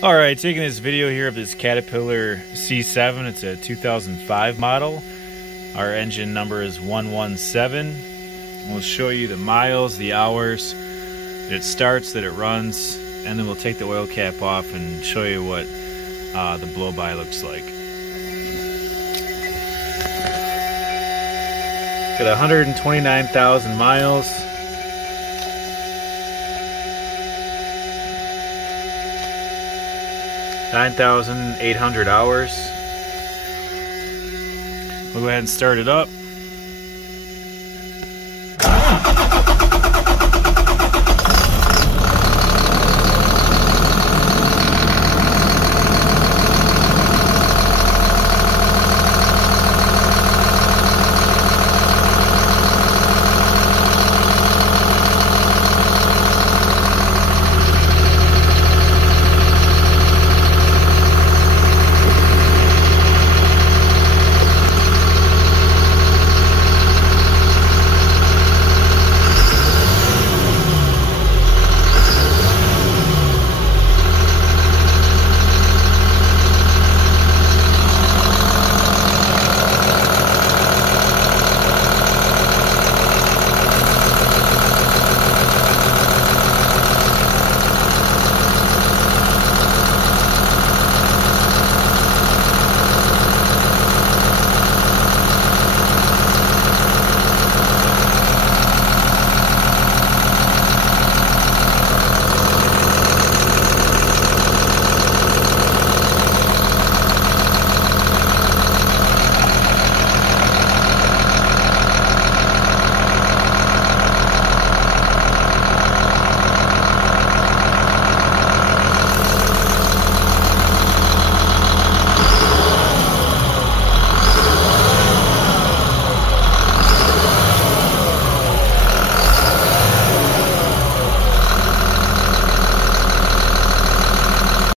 Alright, taking this video here of this Caterpillar C7. It's a 2005 model. Our engine number is 117. We'll show you the miles, the hours that it starts, that it runs, and then we'll take the oil cap off and show you what the blow-by looks like. Got 129,000 miles. 9,800 hours. We'll go ahead and start it up.